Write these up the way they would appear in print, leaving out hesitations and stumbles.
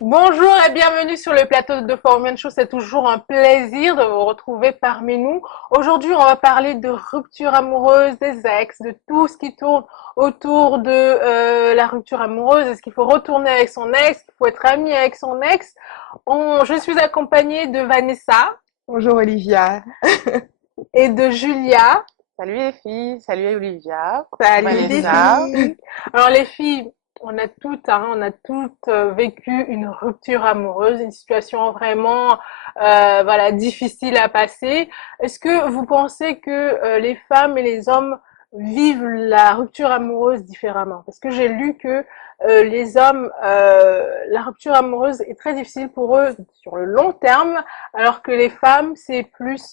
Bonjour et bienvenue sur le plateau de For Women Show. C'est toujours un plaisir de vous retrouver parmi nous. Aujourd'hui, on va parler de rupture amoureuse, des ex, de tout ce qui tourne autour de la rupture amoureuse. Est-ce qu'il faut retourner avec son ex? Est-ce qu'il faut être ami avec son ex? Je suis accompagnée de Vanessa Bonjour Olivia. et de Julia. Salut les filles, salut Olivia, Salut les Vanessa. filles. Alors les filles, on a toutes vécu une rupture amoureuse, une situation vraiment, voilà, difficile à passer. Est-ce que vous pensez que les femmes et les hommes vivent la rupture amoureuse différemment? Parce que j'ai lu que les hommes, la rupture amoureuse est très difficile pour eux sur le long terme, alors que les femmes, c'est plus,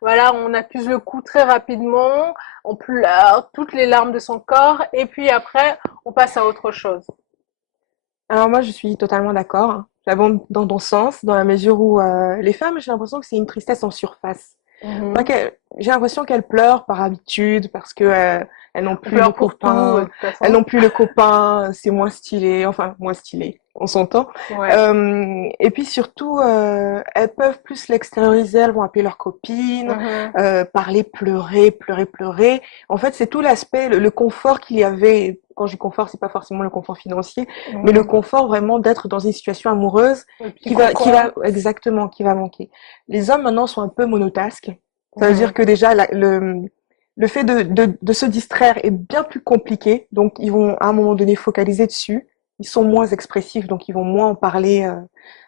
voilà, on accuse le coup très rapidement, on pleure toutes les larmes de son corps, et puis après, on passe à autre chose. Alors moi je suis totalement d'accord, hein. J'abonde dans ton sens, dans la mesure où les femmes, j'ai l'impression que c'est une tristesse en surface. Pas Mhm. j'ai l'impression qu'elles pleurent par habitude parce que elles n'ont On plus le pleure pour tout, de copain, toute elles façon. n'ont plus le copain, c'est moins stylé, enfin moins stylé, on s'entend. Ouais. Et puis surtout, elles peuvent plus l'extérioriser, elles vont appeler leurs copines, Mhm. parler, pleurer, pleurer, pleurer. En fait, c'est tout l'aspect, le confort qu'il y avait. Quand je dis confort, c'est pas forcément le confort financier, mais le Mhm. confort vraiment d'être dans une situation amoureuse Le petit qui va cocon. exactement, qui va manquer. Les hommes maintenant sont un peu monotasques. Ça veut dire Mhm. que déjà le fait de se distraire est bien plus compliqué. Donc ils vont à un moment donné focaliser dessus. Ils sont moins expressifs, donc ils vont moins en parler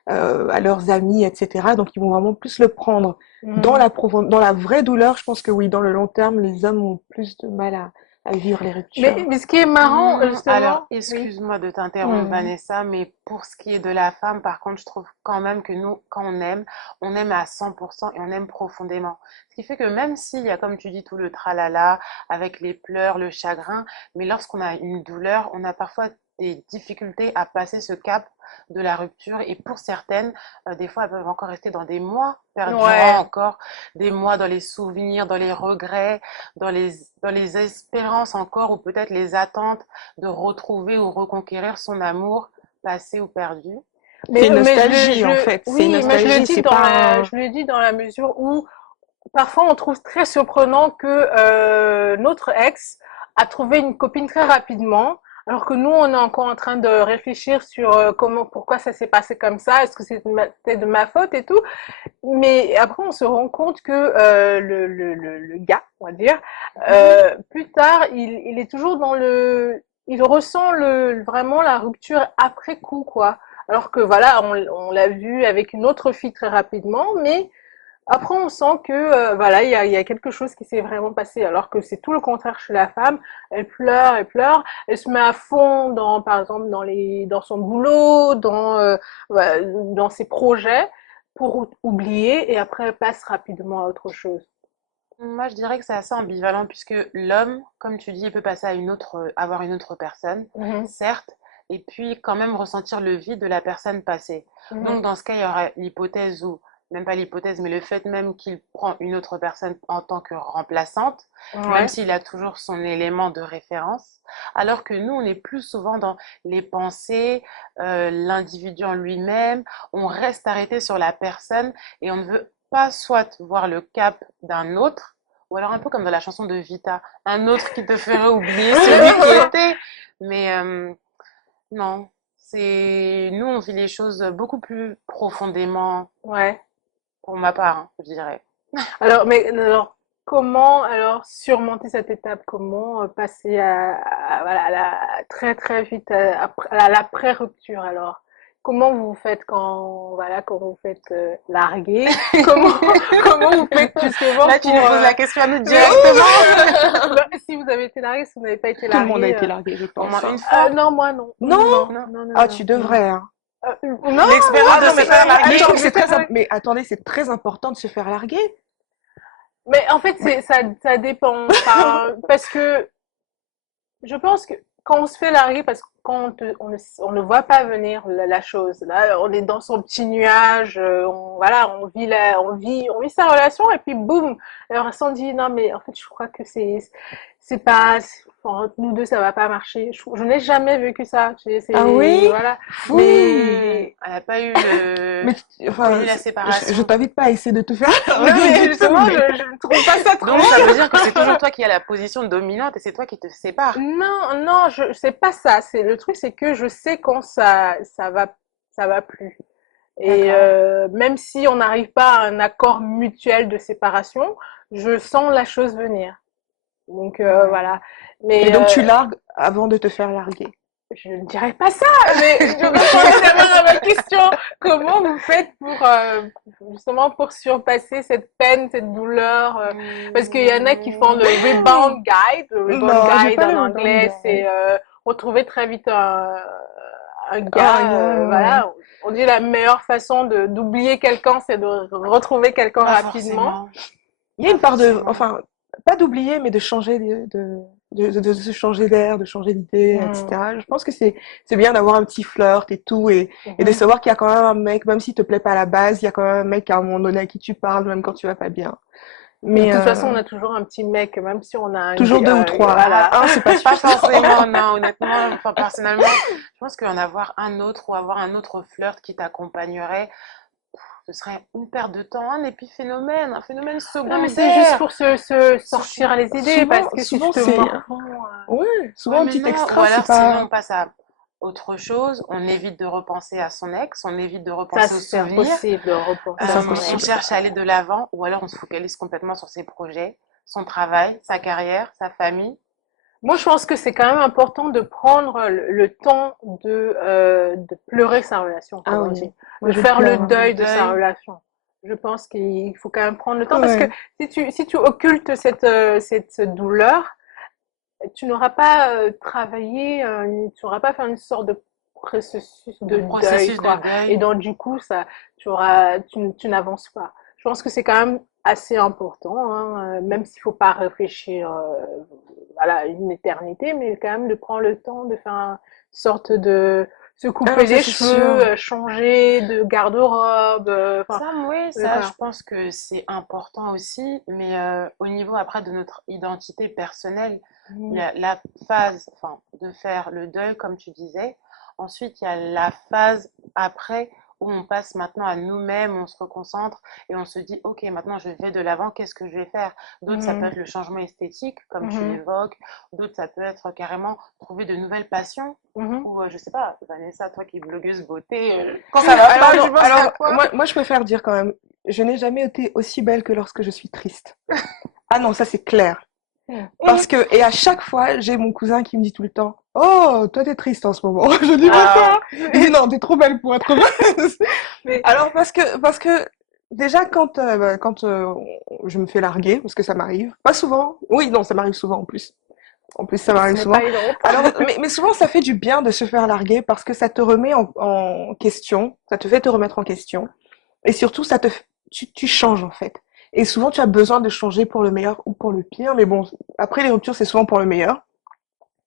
à leurs amis, etc. Donc ils vont vraiment plus le prendre Mhm. dans la vraie douleur. Je pense que oui, dans le long terme, les hommes ont plus de mal à vivre les ruptures. Mais ce qui est marrant, Alors, justement, oui. excuse-moi de t'interrompre, Mhm. Vanessa, mais pour ce qui est de la femme, par contre, je trouve quand même que nous, quand on aime à 100% et on aime profondément. Ce qui fait que même s'il y a, comme tu dis, tout le tralala, avec les pleurs, le chagrin, mais lorsqu'on a une douleur, on a parfois des difficultés à passer ce cap de la rupture. Et pour certaines, des fois, elles peuvent encore rester dans des mois, perdurant Ouais. encore des mois dans les souvenirs, dans les regrets, dans les, dans les espérances encore, ou peut-être les attentes de retrouver ou reconquérir son amour passé ou perdu. C'est une Mais nostalgie en fait. C'est une oui, mais je le nostalgie. dis C'est dans pas la, un... je le dis dans la mesure où parfois on trouve très surprenant que notre ex a trouvé une copine très rapidement, alors que nous on est encore en train de réfléchir sur comment, pourquoi ça s'est passé comme ça, est-ce que c'était de ma faute et tout. Mais après on se rend compte que le gars, on va dire, Mhm. plus tard il est toujours dans il ressent vraiment la rupture après coup quoi. Alors que voilà, on l'a vu avec une autre fille très rapidement, mais après, on sent que voilà, il y a quelque chose qui s'est vraiment passé, alors que c'est tout le contraire chez la femme. Elle pleure, elle se met à fond dans, par exemple, dans son boulot, ouais, dans ses projets, pour oublier, et après elle passe rapidement à autre chose. Moi, je dirais que c'est assez ambivalent puisque l'homme, comme tu dis, il peut passer à une autre, avoir une autre personne, Mhm, certes, et puis quand même ressentir le vide de la personne passée. Donc, mhm, dans ce cas, il y aurait l'hypothèse où, même pas l'hypothèse, mais le fait même qu'il prend une autre personne en tant que remplaçante, même ouais. s'il a toujours son élément de référence, alors que nous, on est plus souvent dans les pensées, l'individu en lui-même, on reste arrêté sur la personne et on ne veut pas soit voir le cap d'un autre, ou alors un peu comme dans la chanson de Vita, un autre qui te ferait oublier celui qui était. Mais non, c'est nous on vit les choses beaucoup plus profondément, Ouais. pour ma part, hein, je dirais. Alors, comment alors surmonter cette étape? Comment passer voilà, très très vite à l'après-rupture alors? Comment vous faites quand voilà quand vous faites larguer? Comment comment vous faites justement Là, tu nous pour poses la question à nous mais directement. bah, si vous avez été largué, si vous n'avez pas été Tout le monde a largué, été largué, je Au pense, moins une hein. fois. non moi non Non? non Non. non non Ah, non tu non. devrais, hein. Non L'expérience moi de Non, se mais faire je larguer. trouve attends que mais c'est pas mais attendez, c'est très important de se faire larguer. mais en fait Mais, ça dépend enfin parce que je pense que quand on se fait larguer, parce que quand on ne voit pas venir la chose, là, on est dans son petit nuage, voilà, on vit sa relation, et puis boum, alors on dit, non, mais en fait, je crois que c'est pas, entre nous deux, ça va pas marcher. Je n'ai jamais vécu ça. Ah oui? Voilà. Mais, Fou! Elle n'a pas eu Mais connu enfin, la je séparation. t'invite pas à essayer de tout faire non, mais larguer et tout, justement, mais je ne trouve pas ça trop. Donc ça veut dire que c'est toujours toi qui as la position dominante et c'est toi qui te sépares. Non, non, c'est pas ça. C'est le truc, c'est que je sais quand ça va plus. Et D'accord. même si on n'arrive pas à un accord mutuel de séparation, je sens la chose venir. Donc Ouais. voilà. Mais et donc tu largues avant de te faire larguer. je ne dirais pas ça. Mais je répondais d'abord à ma question. Comment vous faites pour justement pour surpasser cette peine, cette douleur parce qu'il y en a qui font le rebound guide. Le rebound Non, j'ai guide pas en le rebound anglais, c'est guide. retrouver très vite un Ah, gars. yeah. Voilà. On dit la meilleure façon de d'oublier quelqu'un, c'est de retrouver quelqu'un Pas rapidement. forcément. Il y a Pas une part de, forcément. enfin, pas d'oublier, mais de changer de se changer d'air, de changer d'idée, Mm. etc. Je pense que c'est bien d'avoir un petit flirt et tout, et de Mhm. savoir qu'il y a quand même un mec, même s'il te plaît pas à la base, il y a quand même un mec à un moment donné à qui tu parles, même quand tu vas pas bien. De Mais toute façon, on a toujours un petit mec, même si on a toujours deux ou trois. voilà. Un, c'est pas Pas suffisant. forcément, non, honnêtement, enfin personnellement, je pense qu'en avoir un autre ou avoir un autre flirt qui t'accompagnerait, ce serait une perte de temps, un épiphénomène, un phénomène Non, mais c'est juste secondaire. pour se Ce sortir les idées, Souvent, parce que si tu souvent te c'est, morfonds, ouais, Ouais, souvent un mais petit non. Ou extra, c'est alors, sinon, pas, on passe à autre chose. On évite de repenser à son ex, on évite de ça, repenser aux c'est souvenirs. impossible de repenser c'est à son On impossible. ex. cherche à aller de l'avant, ou alors on se focalise complètement sur ses projets, son travail, sa carrière, sa famille. Moi, je pense que c'est quand même important de prendre le temps de pleurer sa relation, comme Ah on oui, dit, moi de je faire le pleure, hein. Le deuil de sa deuil. relation. Je pense qu'il faut quand même prendre le temps, parce que Ouais. si tu occultes cette douleur, tu n'auras pas travaillé, tu n'auras pas fait une sorte de processus De de deuil, processus de quoi. Et deuil. donc, du coup, tu n'avances pas. Je pense que c'est quand même assez important, hein, même s'il ne faut pas réfléchir voilà, une éternité, mais quand même de prendre le temps de faire une sorte de se Ah non, couper ça les c'est sûr. cheveux, changer de garde-robe, enfin, Ça, oui, ça, je voilà. pense que c'est important aussi, mais au niveau après de notre identité personnelle, il y Mhm. a la phase, enfin, de faire le deuil, comme tu disais. Ensuite, il y a la phase après où on passe maintenant à nous-mêmes, on se reconcentre et on se dit, OK, maintenant je vais de l'avant, qu'est-ce que je vais faire? D'autres, ça peut Mhm. être le changement esthétique, comme tu Mhm. l'évoques. D'autres, ça peut être carrément trouver de nouvelles passions. Mhm. Ou, je sais pas, Vanessa, toi qui es blogueuse beauté, quand ça va Alors pas, tu non, penses à alors quoi? moi je préfère dire quand même, je n'ai jamais été aussi belle que lorsque je suis triste. Ah non, ça c'est clair. Parce que, et à chaque fois, j'ai mon cousin qui me dit tout le temps, oh, toi t'es triste en ce moment. Je dis Ah, pourquoi? Il dit non, t'es trop belle pour être heureuse. mais Alors parce que déjà quand je me fais larguer, parce que ça m'arrive, pas souvent, oui non, ça m'arrive souvent en plus. En plus, ça ce m'arrive n'est souvent. pas une honte. Alors, mais souvent, ça fait du bien de se faire larguer parce que ça te remet en question, ça te fait te remettre en question. Et surtout, tu changes en fait. Et souvent, tu as besoin de changer pour le meilleur ou pour le pire. Mais bon, après les ruptures, c'est souvent pour le meilleur.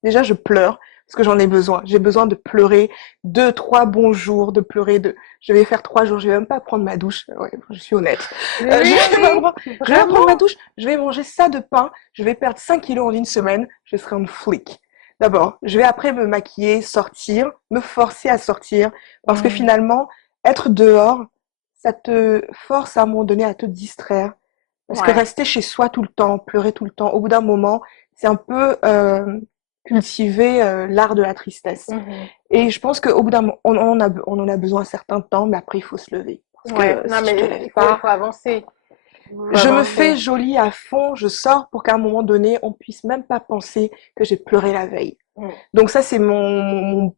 Déjà, je pleure parce que j'en ai besoin. J'ai besoin de pleurer 2, 3 bons jours, de pleurer je vais faire 3 jours. Je vais même pas prendre ma douche. Ouais, je suis honnête. Really? Je vais pas prendre ma Vraiment? douche. Je vais manger ça de pain. Je vais perdre 5 kilos en une semaine. Je serai en flic. D'abord, je vais après me maquiller, sortir, me forcer à sortir parce que Mm. finalement, être dehors, ça te force à un moment donné à te distraire. Parce que Ouais. rester chez soi tout le temps, pleurer tout le temps, au bout d'un moment, c'est un peu cultiver l'art de la tristesse. Mhm. Et je pense qu'au bout d'un moment, on en a besoin un certain temps, mais après, il faut se lever. Parce Ouais. que Non, si tu te mais lèves pas, il faut avancer. Il faut je me fais avancer. jolie à fond, je sors pour qu'à un moment donné, on puisse même pas penser que j'ai pleuré la veille. Mm. Donc ça, c'est mon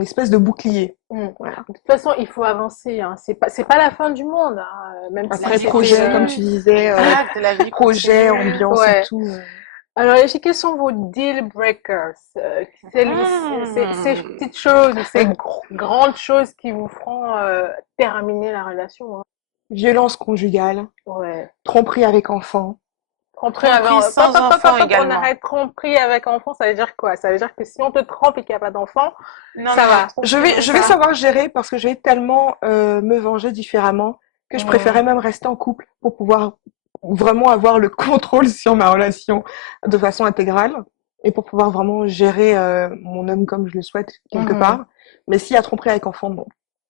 espèce de bouclier. Mm. Voilà. De toute façon, il faut avancer, hein. C'est pas la fin du monde, hein. Même La si Après, vie c'était projet, comme continue. tu disais, Exact, la vie projet, continue. ambiance et ouais. tout. Alors, les filles, quels sont vos deal breakers? Ces Hmm. petites choses ou ces grandes choses qui vous feront terminer la relation, hein. Violence conjugale, Ouais. tromperie avec enfant. Tromperie avec, Tromperie sans enfant on également. arrête tromperie avec enfant, ça veut dire quoi? Ça veut dire que si on te trompe et qu'il n'y a pas d'enfant, Non, ça non, non, va. tromperie, non, Je vais ça. savoir gérer parce que je vais tellement me venger différemment que je préférais Hmm. même rester en couple pour pouvoir vraiment avoir le contrôle sur ma relation de façon intégrale et pour pouvoir vraiment gérer mon homme comme je le souhaite quelque Mhm. part. Mais s'il y a tromperie avec enfant, non.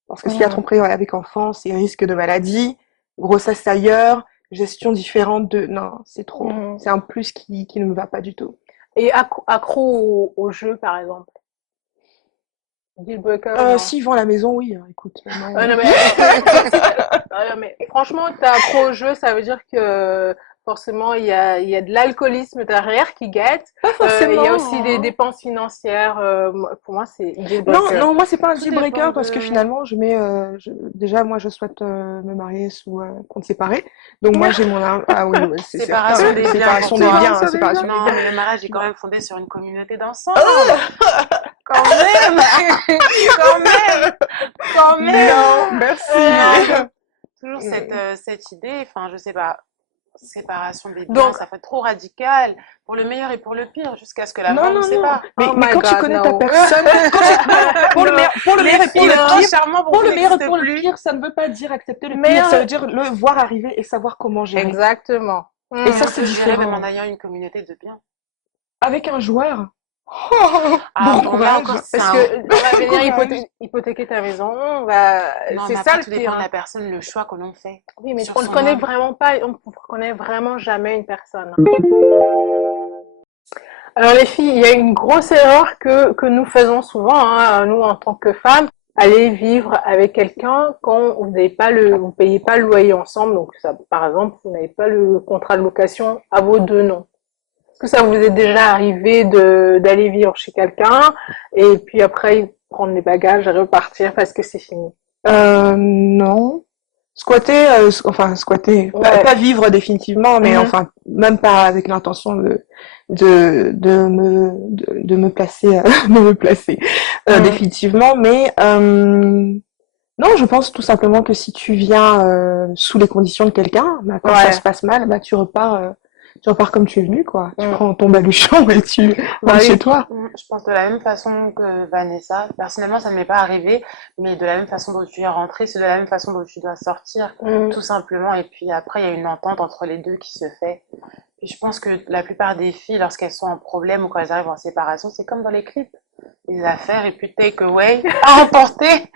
Parce que s'il y a Mhm. tromperie avec enfant, c'est risque de maladie, grossesse ailleurs, gestion différente de... Non, c'est trop. Mhm. C'est un plus qui ne me va pas du tout. Et accro au jeu, par exemple. Deal breaker, non. S'ils vont à la maison, oui, hein, écoute, maintenant... Non, mais non, mais franchement, t'es accro au jeu, ça veut dire que forcément, il y a de l'alcoolisme derrière qui guette. Pas Il y a forcément, aussi des hein. dépenses financières. Pour moi, c'est deal Non, breaker. non, moi c'est pas un Tout deal dépend breaker parce que de finalement je mets déjà moi je souhaite me marier sous compte séparé. Donc moi j'ai ah oui, oui, c'est séparation certain, des biens pour séparation des toi. biens, Séparation des biens. séparation des Non, biens. mais le mariage est quand Non. même fondé sur une communauté d'ensemble. Quand même, quand même, quand même. Non, merci. Euh, toujours Mm. cette idée, enfin, je sais pas, séparation des biens, Donc, ça fait trop radical, pour le meilleur et pour le pire, jusqu'à ce que la Non, mort nous non, non. sépare. oh Mais my quand tu God, connais ta no. personne, non, Non. pour le Les meilleur et pour filles, le le prince pire, charmant pour pour vous le meilleur et n'existe pour le plus. pire, ça ne veut pas dire accepter le pire, ça veut Meilleur, dire le voir arriver et savoir comment gérer. exactement. Et Mais ça on Mhm. c'est peut gérer même en différent. ayant une communauté de biens. Avec un joueur, Ah bon bon, là encore, courage, c'est Parce un... que on va bon venir courage. hypothéquer ta maison, bah, Non, c'est mais ça après, le tout pire, dépend de hein. la personne, le choix que l'on fait Oui, mais sur on ne son connaît âme. vraiment pas, on ne connaît vraiment jamais une personne. Alors les filles, il y a une grosse erreur que nous faisons souvent, hein, nous en tant que femmes, aller vivre avec quelqu'un quand vous payez pas le loyer ensemble, donc ça, par exemple, vous n'avez pas le contrat de location à vos deux noms. Est-ce que ça vous est déjà arrivé d'aller vivre chez quelqu'un et puis après prendre les bagages et repartir parce que c'est fini? Non. Squatter, enfin squatter, Ouais. pas vivre définitivement, mais Mhm. enfin même pas avec l'intention de me placer, de me placer Mhm. définitivement, mais non, je pense tout simplement que si tu viens sous les conditions de quelqu'un, bah, quand ça se Ouais. passe mal, bah tu repars comme tu es venu, quoi. Tu Mhm. prends ton baluchon et tu Bah rentres chez oui. toi. Je pense de la même façon que Vanessa. Personnellement, ça ne m'est pas arrivé, mais de la même façon dont tu es rentré, c'est de la même façon dont tu dois sortir, Mhm. tout simplement. Et puis après, il y a une entente entre les deux qui se fait. Et je pense que la plupart des filles, lorsqu'elles sont en problème ou quand elles arrivent en séparation, c'est comme dans les clips. Les affaires et puis take away à emporter.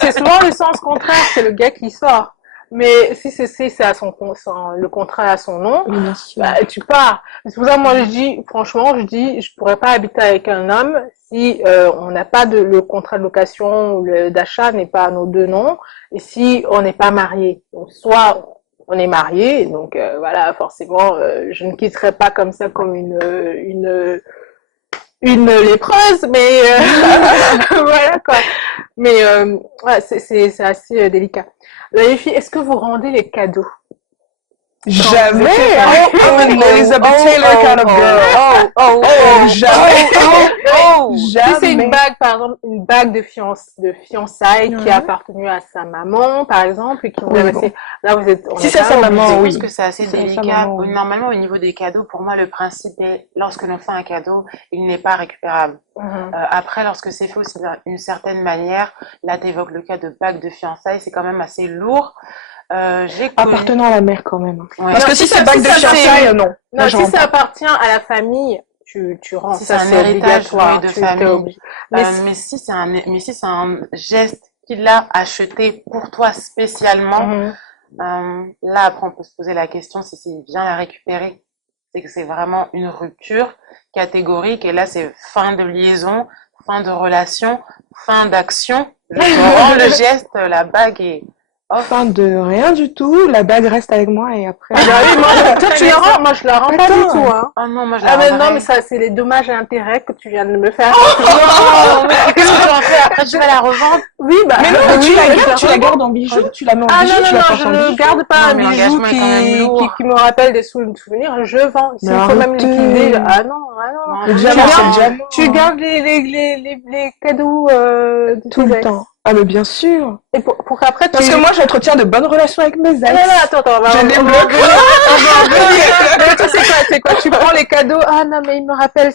C'est souvent le sens contraire, c'est le gars qui sort. Mais si c'est à le contrat à son nom, Oui, bien bah, sûr. tu pars. C'est pour ça que moi je dis, franchement, je pourrais pas habiter avec un homme si on n'a pas le contrat de location ou d'achat n'est pas à nos deux noms et si on n'est pas marié. Donc, soit on est marié, donc voilà, forcément, je ne quitterai pas comme ça comme une lépreuse, mais voilà quoi. Mais ouais, c'est assez délicat. Les filles, est-ce que vous rendez les cadeaux quand vous êtes Jamais! séparés? I'm an Elizabeth Taylor kind of girl. Oh, jamais! Si c'est une Jamais! bague, par exemple, une bague de fiançailles qui a Ouais. appartenu à sa maman, par exemple, et qui vous a Oui, laissé, bon. là on Si n'est c'est pas sa Je maman, obligé. pense oui. que c'est assez Si c'est sa délicat. maman, oui. Normalement, au niveau des cadeaux, pour moi, le principe est, lorsque l'on fait un cadeau, il n'est pas récupérable. Mhm. Après, lorsque c'est fait aussi d'une certaine manière, là, tu évoques le cas de bague de fiançailles, c'est quand même assez lourd. J'ai connu... Appartenant à la mère, quand même. Ouais. Parce Non, que si si c'est ça, bague si de ça, fiançailles, non. Moi, non, je si rentre ça pas. appartient à la famille, tu rends. Si c'est Ça, un c'est héritage, oui, obligatoire. de Tu t'es famille. obligé. Mais Mais si c'est un geste qu'il a acheté pour toi spécialement, mhm. là, après, on peut se poser la question si c'est bien la récupérer. C'est que c'est vraiment une rupture catégorique. Et là, c'est fin de liaison, fin de relation, fin d'action. Je te rends le geste, la bague est Fin off. de rien du tout. La bague reste avec moi et après, Ah bah oui, toi tu la rends, moi je la rends pas du tout, Attends! hein. Oh non, moi je la Ah mais non, mais rendrai. ça c'est les dommages et intérêts que tu viens de me faire. Non, mais qu'est-ce que tu en fais après? Tu vas la revendre? Oui, bah Mais non, oui, tu la mais je gardes, tu la revends. gardes en bijoux, tu la mets en Ah non, bijoux, non, tu la non, portes je en ne bijoux. garde pas un Non, mais bijou l'engagement est quand même lourd. qui me rappelle des souvenirs, je vends. Mais S'il faut même liquider, arrêtez! ah non, ah non. Non, Le vaut mieux Tu la diamant, c'est le gardes, revendre. diamant, tu hein. gardes les cadeaux de Tout tes le ex. temps. Ah, mais bien sûr. Et pour qu'après Parce que moi, j'entretiens de bonnes relations avec mes Ah, non, non, ex. attends, Je on les va en bloque. venir, on va en venir. Mais tu sais quoi, tu prends les cadeaux, ah non, mais il me rappelle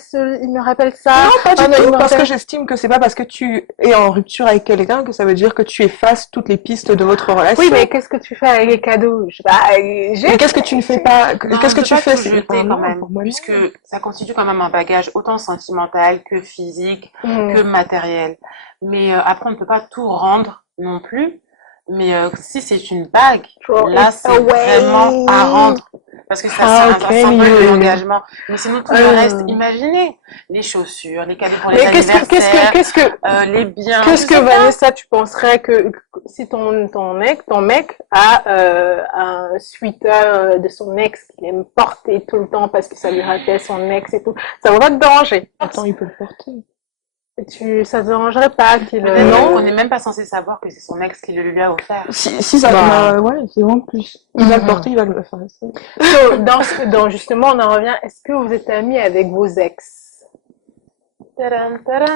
Non, ça, pas du ah non, il tout, me parce que rappelle. j'estime que c'est pas parce que tu es en rupture avec quelqu'un que ça veut dire que tu effaces toutes les pistes de votre Oui, mais relation. qu'est-ce que tu fais avec les cadeaux? Je sais pas, Mais qu'est-ce que tu ne fais pas? Non, on Qu'est-ce ne que peut tu pas fais? tout Enfin, jeter quand non, même, pour moi, puisque non. ça constitue quand même un bagage autant sentimental que physique, que Hmm. matériel. Mais après, on ne peut pas tout rendre non plus. Mais si c'est une bague, Throw là, it c'est vraiment à away. rendre. Parce que c'est How un can symbole de you? l'engagement. Mais sinon, tout le reste, Euh, imaginez. Les chaussures, les cadeaux pour les Mais anniversaires, qu'est-ce que, les biens, je qu'est-ce que sais pas. Vanessa, tu penserais que si ton mec a un sweater de son ex qu'il aime porter tout le temps parce que ça lui rappelle son ex et tout, ça va pas te déranger. Attends, il peut le porter. Ça te dérangerait pas qu'il Peut-être qu'on Non, n'est même pas censé savoir que c'est son ex qui le lui a offert. si ça, bah, bah, ouais, c'est vraiment plus. Il va le porter, il va le faire. so, justement, on en revient. Est-ce que vous êtes amis avec vos ex? Tadam, tadam.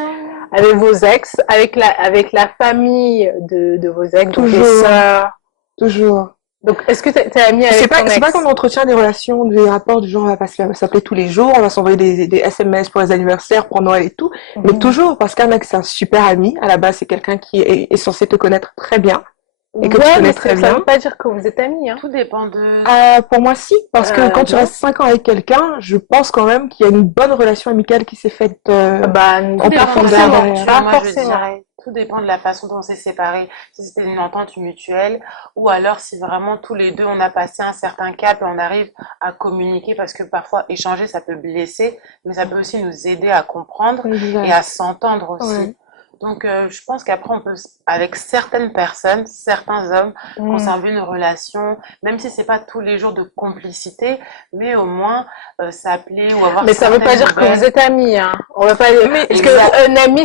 Avec vos ex, avec la famille de vos ex, donc les Toujours, sœurs. toujours. Donc, est-ce que t'es ami avec ton C'est pas qu'on ex? entretient des relations, des rapports du genre, on va pas s'appeler tous les jours, on va s'envoyer des SMS pour les anniversaires, pour Noël et tout, mais Mhm. toujours, parce qu'un mec, c'est un super ami. À la base, c'est quelqu'un qui est censé te connaître très bien et que tu Ouais, mais connais très ça veut bien. pas dire que vous êtes amis, hein. Tout dépend de... Pour moi, si, parce que quand tu Non. restes 5 ans avec quelqu'un, je pense quand même qu'il y a une bonne relation amicale qui s'est faite Bah, Tout en pas dépend de la profondeur forcément, derrière. rupture, pas moi je forcément. dirais. Tout dépend de la façon dont on s'est séparés. Si c'était une entente mutuelle, ou alors si vraiment tous les deux on a passé un certain cap et on arrive à communiquer, parce que parfois échanger ça peut blesser, mais ça peut aussi nous aider à comprendre et à Exact. s'entendre aussi. Ouais. Donc je pense qu'après on peut, avec certaines personnes, certains hommes, Hmm. conserver une relation, même si c'est pas tous les jours de complicité, mais au moins s'appeler ou avoir Mais ça veut pas certaines dire que vous nouvelles. êtes amis, hein. On va pas, Mais parce que Exact. un ami,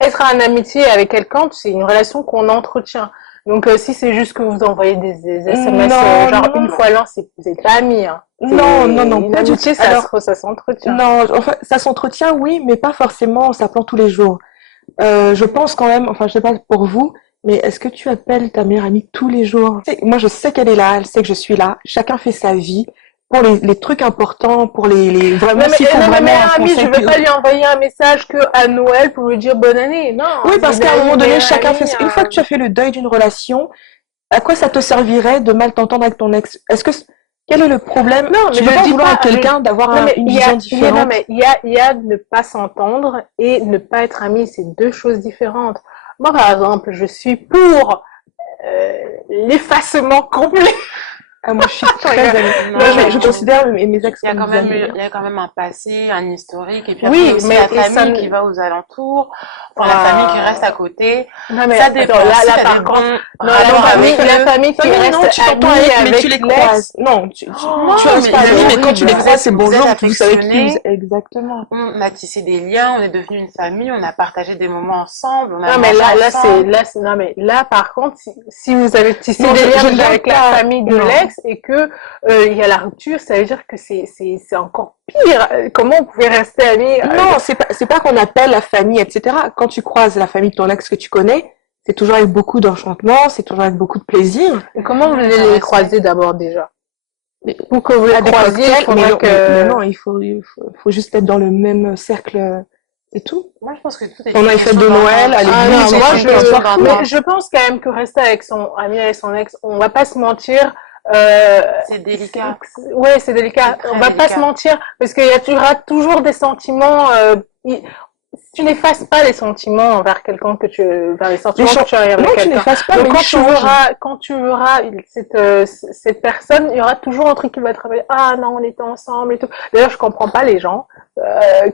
être en amitié avec quelqu'un, c'est une relation qu'on entretient. Donc, si c'est juste que vous envoyez des SMS, non, genre non, une fois l'an, vous êtes pas amis, hein. C'est non, une pas du tout. amitié, Alors, ça s'entretient. non, enfin, ça s'entretient, oui, mais pas forcément en s'appelant tous les jours. Je pense quand même, enfin, je sais pas pour vous, mais est-ce que tu appelles ta meilleure amie tous les jours? Moi, je sais qu'elle est là, elle sait que je suis là. Chacun fait sa vie. Pour les trucs importants, pour vraiment, s'il faut Non, mais vraiment un meilleure amie, je conseil vais pas lui envoyer un message que à Noël pour lui dire bonne année. Non, oui, c'est parce une qu'à un moment amie, donné, meilleure chacun amie. fait, une fois que tu as fait le deuil d'une relation, à quoi ça te servirait de mal t'entendre avec ton ex? Quel est le problème? Non, Tu mais peux je pas dis vouloir à pas. quelqu'un d'avoir Non, mais une vision non, différente. mais il y a ne pas s'entendre et ne pas être ami, c'est deux choses différentes. Moi, par exemple, je suis pour l'effacement complet. Ah, moi, je suis Je très rigole. amie. Moi, je Non, considère mes ex il y a comme quand des même amis, hein. il y a quand même un passé, un historique, et puis après il y a Oui, aussi mais la et ça, famille qui va aux alentours, enfin la famille qui reste à euh, côté. non, mais Ça attends, dépend. Si là, tu as des par contre, bons non, rapports avec Famille, la eux, famille qui famille, non, reste tu t'entends amie avec, mais tu avec les croises. l'ex, Non, tu non, restes mais pas une c'est amis, mais quand amie, tu les horrible. croises, c'est vous êtes bonjour, vous savez qui vous affectionnés, êtes. Exactement. on a tissé des liens, on est devenu une famille, on a partagé des moments ensemble, on a Non, mais mangé ensemble. non, mais là, par contre, si vous avez tissé Non, des liens je ne déjà viens avec la pas. famille de Non. l'ex et que il y a la rupture, ça veut dire que c'est encore pire. Comment vous pouvez rester amis Non, c'est pas qu'on appelle la famille, etc. Quand tu croises la famille de ton ex que tu connais, c'est toujours avec beaucoup d'enchantement, c'est toujours avec beaucoup de plaisir. comment vous Je allez les respecte. croiser d'abord déjà? Mais, Pour que vous les à des croisiez, il cocktails, faudrait mais que... non, faut juste être dans le même cercle et tout. Moi, je pense que tout est On une a les fêtes question de Noël, à d'entente. Ah l'église, non, Tout au est moi une parc, peu question je... importe Mais où. d'entente. je pense quand même que rester avec son ami, avec son ex, on va pas se mentir. Euh, C'est délicat. ouais, c'est délicat. C'est On très va pas se délicat. mentir parce y aura toujours des sentiments. Si tu n'effaces pas les sentiments vers les Les sentiments que gens, tu as eu non, avec tu quelqu'un. n'effaces pas, Donc mais ils changent. quand tu verras cette personne, il y aura toujours un truc qui va te rappeler, ah non, on était ensemble et tout. D'ailleurs, je comprends pas les gens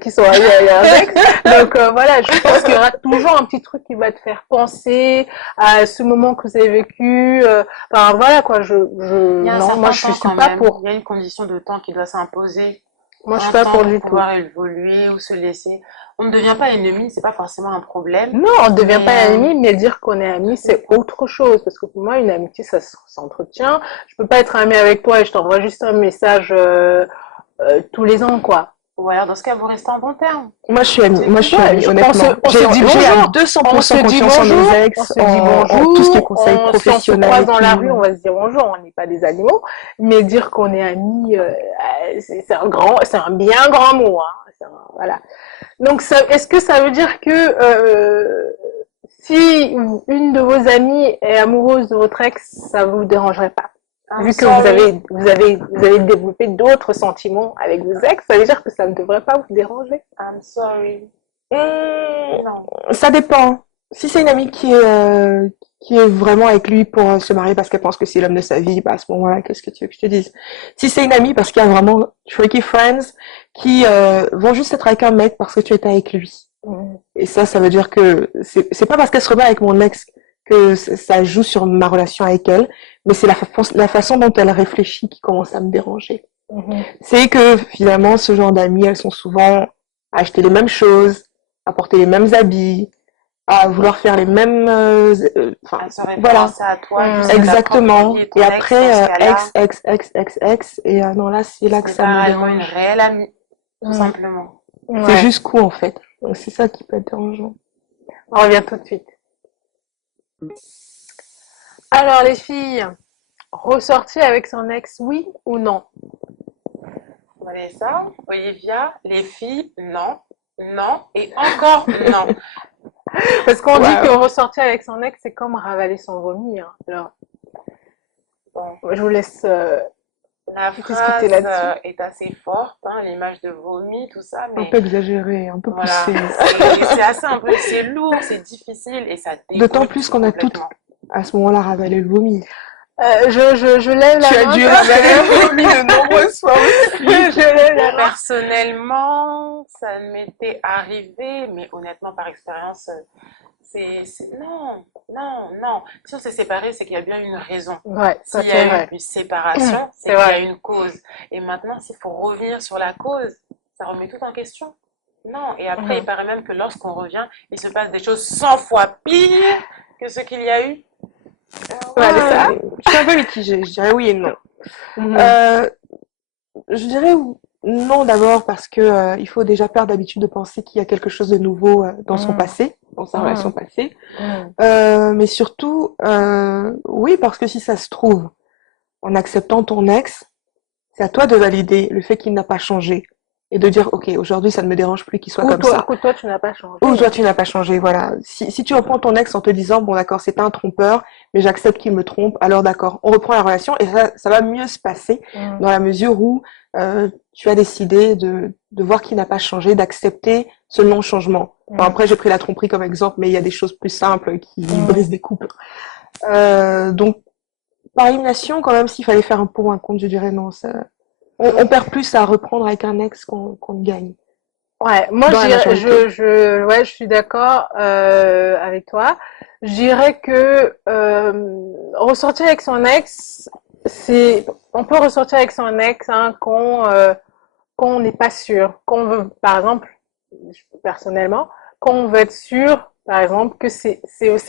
qui sont allés avec. Donc voilà, je pense qu'il y aura toujours un petit truc qui va te faire penser à ce moment que vous avez vécu. Enfin voilà quoi, Il y a un non, moi certain je temps suis quand pas même. pour. Il y a une condition de temps qui doit s'imposer. Moi je suis Un pas temps pour pour du tout. pouvoir évoluer ou se laisser. On ne devient pas ennemi, c'est pas forcément un problème. Non, on ne devient Mais pas amis, mais dire qu'on est amis, c'est c'est autre chose. Parce que pour moi, une amitié, ça s'entretient. Je peux pas être ami avec toi et je t'envoie juste un message tous les ans, quoi. Ou alors, dans ce cas, vous restez en bon terme. Moi, je suis Ouais, amie, on se, honnêtement. on se dit J'ai à bonjour, on 200% se dit confiance en mes bonjour, on ex, se dit en tout ce qui est bonjour, conseils si on se professionnels croise et dans la tout. rue, on va se dire bonjour, on n'est pas des animaux, mais dire qu'on est amis, c'est un bien grand mot, hein. Voilà. Donc, est-ce que ça veut dire que si une de vos amies est amoureuse de votre ex, ça vous dérangerait pas? I'm Vu que sorry. vous avez développé d'autres sentiments avec vos ex, ça veut dire que ça ne devrait pas vous déranger. I'm sorry. Hum, Non. Ça dépend. Si c'est une amie qui est vraiment avec lui pour se marier parce qu'elle pense que c'est l'homme de sa vie, bah à ce moment-là, qu'est-ce que tu veux que je te dise? Si c'est une amie parce qu'il y a vraiment tricky friends qui vont juste être avec un mec parce que tu étais avec lui. Mm. Et ça veut dire que c'est pas parce qu'elle se remet avec mon ex que ça joue sur ma relation avec elle, mais c'est la façon dont elle réfléchit qui commence à me déranger. Mhm. C'est que finalement, ce genre d'amis, elles sont souvent à acheter les mêmes choses, à porter les mêmes habits, à vouloir faire les mêmes, enfin, À se voilà, référencer à toi plus que Mm. ta propre vie exactement. et Et ton ex dans ce après, cas-là, et non, là, c'est là ce que n'est ça pas me réellement une dérange. réelle amie, tout Mm. simplement. C'est Ouais, juste cool, en fait. Donc, c'est ça qui peut être dérangeant. on revient tout de suite. Alors les filles, ressortir avec son ex, oui ou non? Vanessa, Olivia, les filles, non, non et encore non. Parce qu'on dit que Waouh. ressortir avec son ex, c'est comme ravaler son vomi, hein. Alors, Bon, je vous laisse la discuter phrase là-dessus. est assez forte, hein, l'image de vomi, tout ça, Un mais peu exagéré, un peu voilà, poussé. c'est assez un peu, c'est lourd, c'est difficile et ça D'autant plus dégoûte qu'on a toutes, complètement. à ce moment-là, ravalé le vomi. Je lève Tu la as main dû parce ravaler que le vomi de nombreuses fois aussi. je lève la main. Personnellement, ça m'était arrivé, mais honnêtement, par expérience, non, non, non. Si on s'est séparé, c'est qu'il y a bien une raison. Ouais, ça S'il y c'est a eu vrai. une séparation, c'est C'est qu'il y a vrai. une cause. Et maintenant, s'il faut revenir sur la cause, ça remet tout en question. Non. Et après, il Mhm. paraît même que lorsqu'on revient, il se passe des choses 100 fois pires que ce qu'il y a eu. Vanessa? Je suis un peu mitigée, je dirais oui et non. Mhm. Euh, je dirais non d'abord parce que il faut déjà perdre l'habitude de penser qu'il y a quelque chose de nouveau dans son Mhm. passé, dans sa relation Mhm. passée. Mhm. Mais surtout, oui, parce que si ça se trouve, en acceptant ton ex, c'est à toi de valider le fait qu'il n'a pas changé et de dire, ok, aujourd'hui, ça ne me dérange plus qu'il soit comme ça. Ou toi, tu n'as pas Ou changé, toi, hein. tu n'as pas changé, voilà. Si tu reprends ton ex en te disant, bon, d'accord, c'est un trompeur, mais j'accepte qu'il me trompe, alors d'accord, on reprend la relation et ça va mieux se passer Mhm. dans la mesure où tu as décidé de voir qu'il n'a pas changé, d'accepter ce non-changement. Bon, Mhm. après, j'ai pris la tromperie comme exemple, mais il y a des choses plus simples qui Mhm. brisent des couples. Donc, par élimination, quand même, s'il fallait faire un pour ou un contre, je dirais non. On perd plus à reprendre avec un ex qu'on ne gagne, Ouais, moi dans la majorité. ouais, je suis d'accord avec toi. Je dirais que ressortir avec son ex, on peut ressortir avec son ex hein, quand on n'est pas sûr, qu'on veut, par exemple, personnellement, quand on veut être sûr, par exemple, que c'est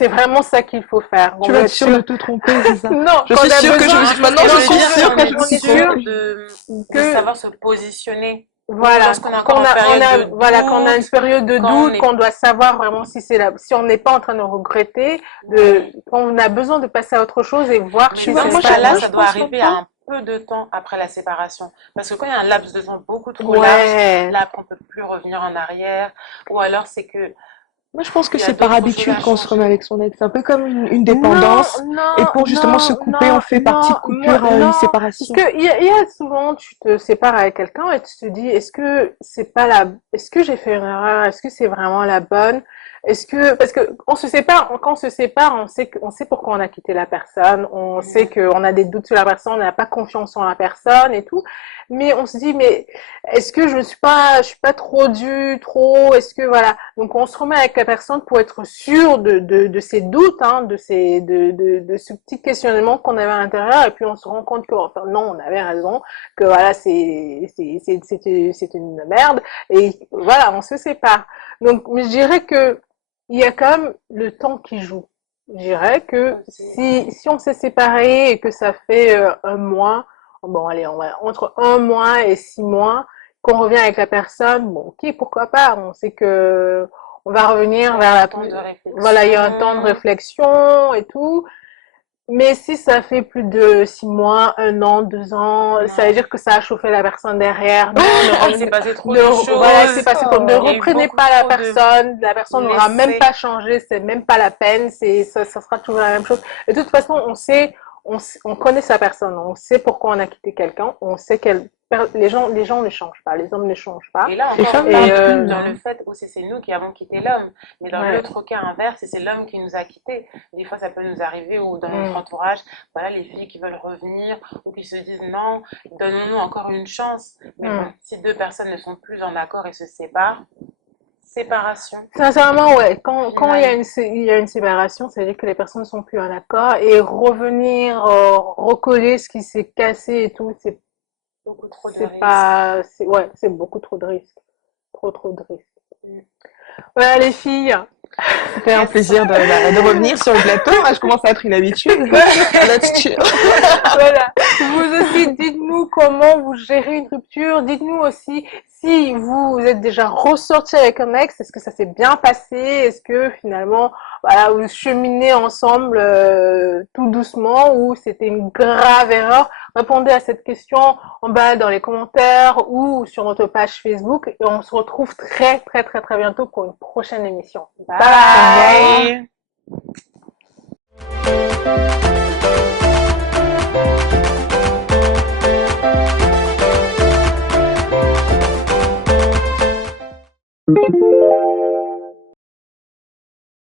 vraiment ça qu'il faut faire. On Tu veut vas être être sûr de sûr. te tromper, c'est ça? Non, Je quand suis on a sûre que besoin, Non, je pense maintenant qu'elle je non, veut suis dire sûre en que je quand me on suis est étant sûr trompée. de que savoir se positionner. Ou voilà, lorsqu'on est encore en on période a, de voilà, qu'on a une doute, période de quand on doute, est... qu'on doit savoir vraiment si si on n'est pas en train de regretter, Ouais. qu'on a besoin de passer à autre chose et voir Mais Tu si vois, dans c'est ce ça. cas-là, moi ça je doit pense même arriver à pas. un peu de temps après la séparation. Parce que quand il y a un laps de temps beaucoup trop large, Ouais. là, après, on peut plus revenir en arrière. Ou alors, c'est que Moi je pense que il y a c'est par d'autres choses habitude à qu'on se remet changer. avec son ex. C'est un peu comme une Non, dépendance. Et non, pour justement se non, couper, on non, fait par non, petites coupures à une non, parce séparation. que il y a souvent, tu te sépares avec quelqu'un et tu te dis, est-ce que c'est pas est-ce que j'ai fait une erreur? Est-ce que c'est vraiment la bonne? Parce que on se sépare, quand on se sépare, on sait pourquoi on a quitté la personne, on sait Mhm. qu'on a des doutes sur la personne, on n'a pas confiance en la personne et tout, mais on se dit, mais est-ce que je suis pas trop due, trop, est-ce que voilà. Donc on se remet avec la personne pour être sûr de ses doutes, hein, de ce petit questionnement qu'on avait à l'intérieur, et puis on se rend compte que enfin, non, on avait raison, que voilà, c'est une merde, et voilà, on se sépare. Donc, mais je dirais que il y a quand même le temps qui joue. Je dirais que Aussi. si on s'est séparé et que ça fait un mois, bon allez, on va entre un mois et 6 mois, qu'on revient avec la personne, bon, ok, pourquoi pas, on sait que on va Il y revenir a vers un la, temps de voilà, il y a un temps de réflexion. réflexion et tout. Mais si ça fait plus de 6 mois, 1 an, 2 ans, ça veut Non. dire que ça a chauffé la personne derrière. Non, Il s'est passé trop de voilà, il s'est choses. passé trop. Ne Il y a eu reprenez beaucoup pas trop de la personne n'aura même laissés. pas changé, c'est même pas la peine, ça sera toujours la même chose. Et de toute façon, on connaît sa personne, on sait pourquoi on a quitté quelqu'un, on sait les gens ne changent pas, les hommes ne changent pas. Et là Les encore, femmes on non Et inclut plus, dans le hein. fait aussi c'est nous qui avons quitté l'homme. Mais dans ouais. l'autre cas inverse, c'est l'homme qui nous a quittés. Des fois, ça peut nous arriver ou dans notre Mm, entourage, voilà, les filles qui veulent revenir ou qui se disent non, donnons-nous encore une chance. Mais bon, mm. si deux personnes ne sont plus en accord et se séparent, séparation Sincèrement, ouais, quand finale. il y a une séparation, c'est-à-dire que les personnes ne sont plus en accord et revenir recoller ce qui s'est cassé et tout, Beaucoup trop de c'est risques. pas, c'est, ouais, c'est beaucoup trop de risques. Trop de risques. Voilà, les filles. C'était un Yes. plaisir de revenir sur le plateau. Hein, je commence à être une habitude. Let's chill. Voilà. Vous aussi, dites-nous comment vous gérez une rupture. Dites-nous aussi si vous êtes déjà ressorti avec un ex. Est-ce que ça s'est bien passé? Est-ce que finalement, voilà, vous cheminez ensemble tout doucement ou c'était une grave erreur? Répondez à cette question en bas dans les commentaires ou sur notre page Facebook. Et on se retrouve très bientôt pour une prochaine émission. Au revoir. Bye! Bye.